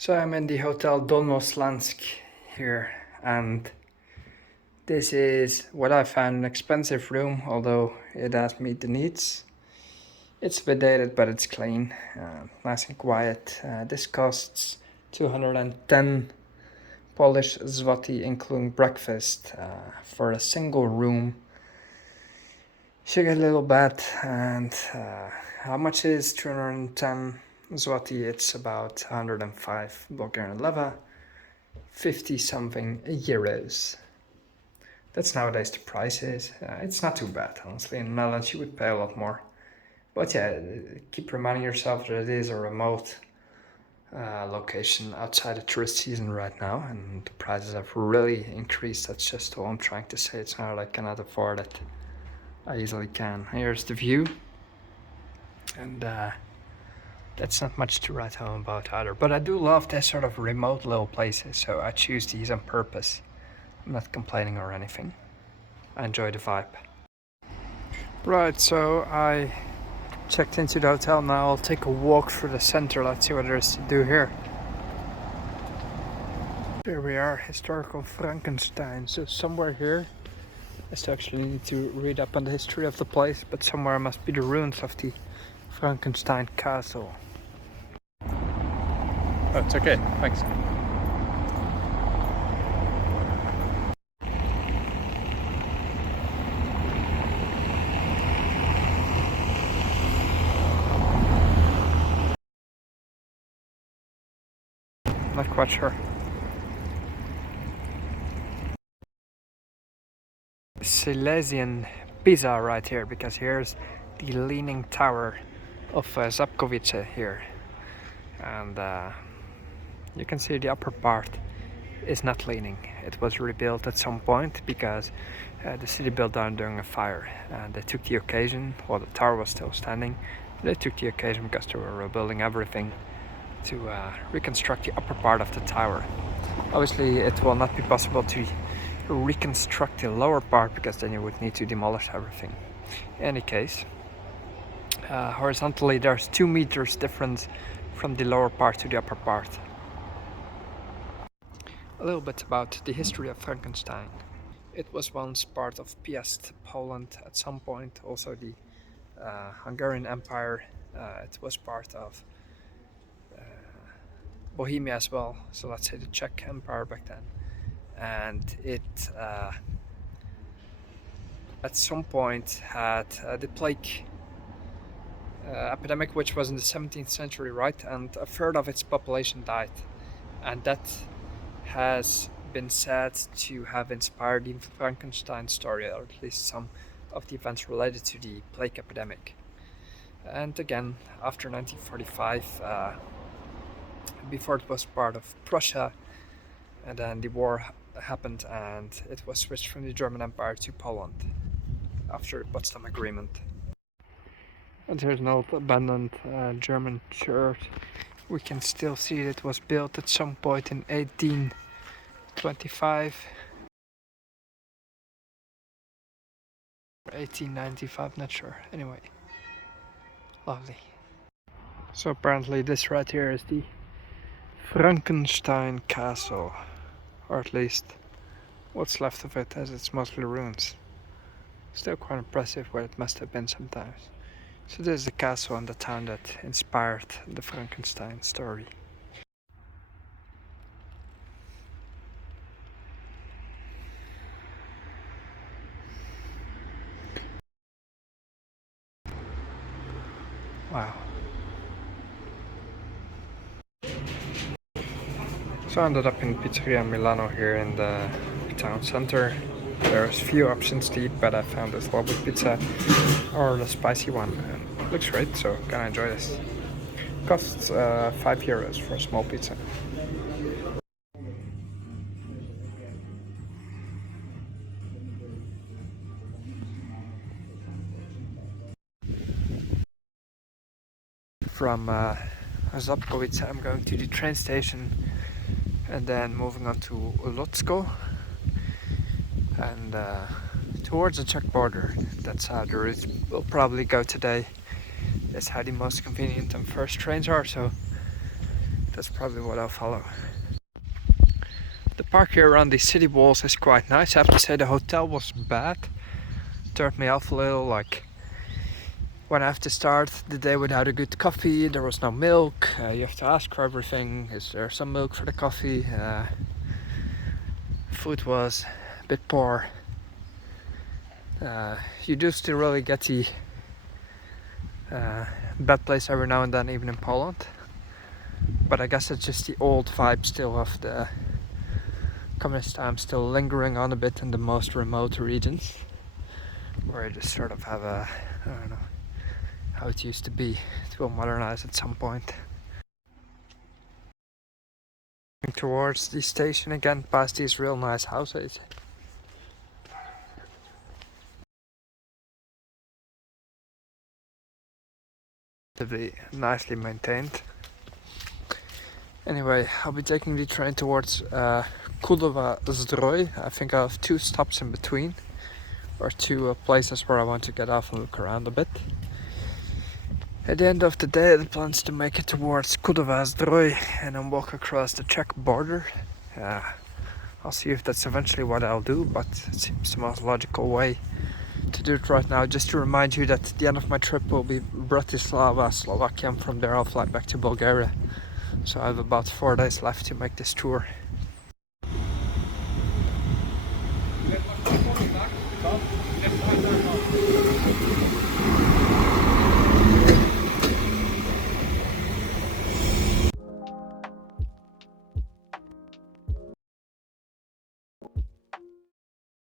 So I'm in the Hotel Dolnoslansk here, and this is what I found an expensive room, although it does meet the needs. It's a bit dated, but it's clean, nice and quiet. This costs 210 Polish zloty, including breakfast, for a single room. Should get a little bed, and how much is 210 zloty? It's about 105 Bulgarian leva, 50 something euros. That's nowadays the price is. It's not too bad, honestly. In the Netherlands, you would pay a lot more. But yeah, keep reminding yourself that it is a remote location outside the tourist season right now, and the prices have really increased. That's just all I'm trying to say. It's not like I cannot afford it. I easily can. Here's the view, and that's not much to write home about either. But I do love this sort of remote little places, so I choose these on purpose. I'm not complaining or anything. I enjoy the vibe. Right, so I checked into the hotel. Now I'll take a walk through the center. Let's see what there is to do here. Here we are, historical Frankenstein. So somewhere here, I still actually need to read up on the history of the place, but somewhere must be the ruins of the Frankenstein castle. Oh, it's okay, thanks. Not quite sure. Silesian Pisa right here, because here's the leaning tower of Zapkovice here, and you can see the upper part is not leaning. It was rebuilt at some point because the city built down during a fire, and they took the occasion while the tower was still standing. They took the occasion because they were rebuilding everything to reconstruct the upper part of the tower. Obviously it will not be possible to reconstruct the lower part because then you would need to demolish everything. In any case, horizontally there's 2 meters difference from the lower part to the upper part. A little bit about the history of Frankenstein. It was once part of Piast, Poland at some point, also the Hungarian Empire. It was part of Bohemia as well, so let's say the Czech Empire back then. And it at some point had the plague epidemic, which was in the 17th century, right? And a third of its population died, and that has been said to have inspired the Frankenstein story, or at least some of the events related to the plague epidemic. And again, after 1945, before it was part of Prussia, and then the war happened and it was switched from the German Empire to Poland after the Potsdam Agreement. And here's an old abandoned German church. We can still see it was built at some point in 1825 or 1895, not sure. Anyway, lovely. So apparently this right here is the Frankenstein castle, or at least what's left of it, as it's mostly ruins. Still quite impressive what it must have been sometimes. So this is the castle and the town that inspired the Frankenstein story. Wow. So I ended up in Pizzeria Milano here in the town center. There's few options to eat, but I found this lobby pizza, or the spicy one. It looks great, so gonna enjoy this. Costs 5 euros for a small pizza. From Zapkovice I'm going to the train station and then moving on to Lotsko and towards the Czech border. That's how the route will probably go today. That's how the most convenient and first trains are, so that's probably what I'll follow. The park here around the city walls is quite nice. I have to say the hotel was bad. Turned me off a little, like when I have to start the day without a good coffee, there was no milk. You have to ask for everything. Is there some milk for the coffee? Food was a bit poor. You do still really get the bad place every now and then, even in Poland. But I guess it's just the old vibe still of the communist time still lingering on a bit in the most remote regions, where you just sort of have a, I don't know how it used to be. It will modernize at some point. Towards the station again, past these real nice houses. Nicely maintained. Anyway, I'll be taking the train towards Zdrój. I think I'll have 2 stops in between, or 2 places where I want to get off and look around a bit. At the end of the day, the plan is to make it towards Zdrój and then walk across the Czech border. I'll see if that's eventually what I'll do, but it seems the most logical way to do it right now. Just to remind you that the end of my trip will be Bratislava, Slovakia, and from there I'll fly back to Bulgaria. So I have about 4 days left to make this tour.